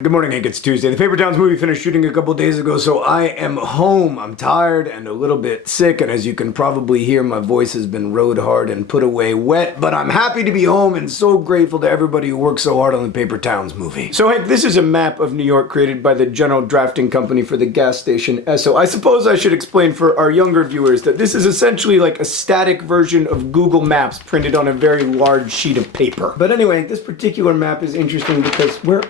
Good morning, Hank. It's Tuesday. The Paper Towns movie finished shooting a couple days ago, so I am home. I'm tired and a little bit sick, and as you can probably hear, my voice has been rode hard and put away wet, but I'm happy to be home and so grateful to everybody who worked so hard on the Paper Towns movie. So, Hank, this is a map of New York created by the General Drafting Company for the gas station Esso. I suppose I should explain for our younger viewers that this is essentially like a static version of Google Maps printed on a very large sheet of paper. But anyway, this particular map is interesting because where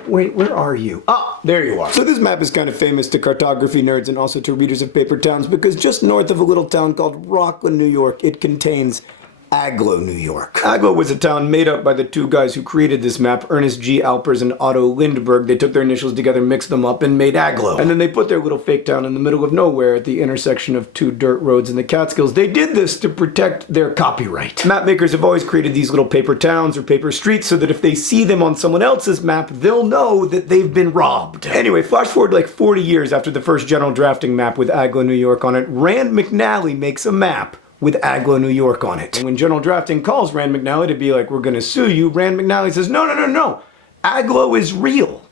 are you? Ah, there you are. So this map is kind of famous to cartography nerds and also to readers of Paper Towns because just north of a little town called Rockland, New York, it contains Agloe, New York. Agloe was a town made up by the two guys who created this map, Ernest G. Alpers and Otto Lindbergh. They took their initials together, mixed them up, and made Agloe. And then they put their little fake town in the middle of nowhere at the intersection of two dirt roads in the Catskills. They did this to protect their copyright. Map makers have always created these little paper towns or paper streets so that if they see them on someone else's map, they'll know that they've been robbed. Anyway, flash forward like 40 years after the first general drafting map with Agloe, New York on it, Rand McNally makes a map with Agloe, New York on it. And when General Drafting calls Rand McNally to be like, we're gonna sue you, Rand McNally says, no. Agloe is real.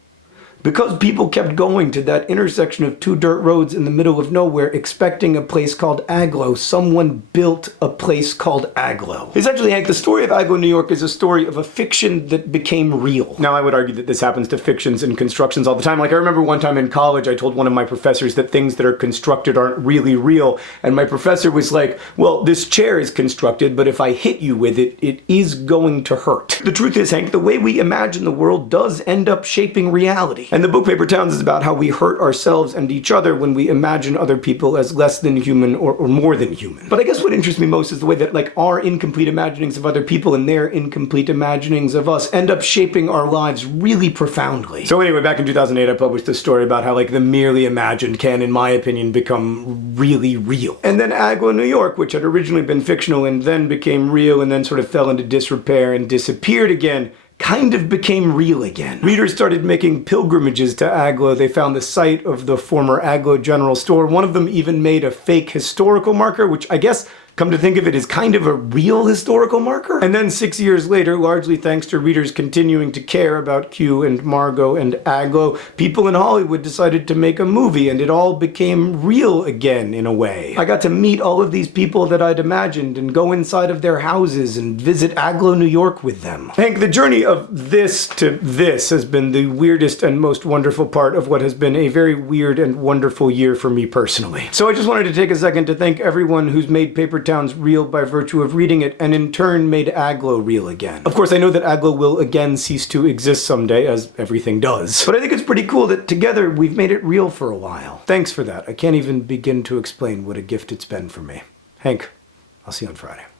Because people kept going to that intersection of two dirt roads in the middle of nowhere expecting a place called Agloe, someone built a place called Agloe. Essentially, Hank, the story of Agloe, New York is a story of a fiction that became real. Now, I would argue that this happens to fictions and constructions all the time. Like, I remember one time in college, I told one of my professors that things that are constructed aren't really real. And my professor was like, well, this chair is constructed, but if I hit you with it, it is going to hurt. The truth is, Hank, the way we imagine the world does end up shaping reality. And the book Paper Towns is about how we hurt ourselves and each other when we imagine other people as less than human or more than human. But I guess what interests me most is the way that like our incomplete imaginings of other people and their incomplete imaginings of us end up shaping our lives really profoundly. So anyway, back in 2008, I published a story about how like the merely imagined can, in my opinion, become really real. And then Agloe, New York, which had originally been fictional and then became real and then sort of fell into disrepair and disappeared again, kind of became real again. Readers started making pilgrimages to Agloe. They found the site of the former Agloe General Store. One of them even made a fake historical marker, which I guess, come to think of it, is kind of a real historical marker. And then 6 years later, largely thanks to readers continuing to care about Q and Margot and Agloe, people in Hollywood decided to make a movie and it all became real again in a way. I got to meet all of these people that I'd imagined and go inside of their houses and visit Agloe, New York with them. Hank, the journey of this to this has been the weirdest and most wonderful part of what has been a very weird and wonderful year for me personally. So I just wanted to take a second to thank everyone who's made Paper Towns real by virtue of reading it, and in turn made Agloe real again. Of course, I know that Agloe will again cease to exist someday, as everything does. But I think it's pretty cool that together we've made it real for a while. Thanks for that. I can't even begin to explain what a gift it's been for me. Hank, I'll see you on Friday.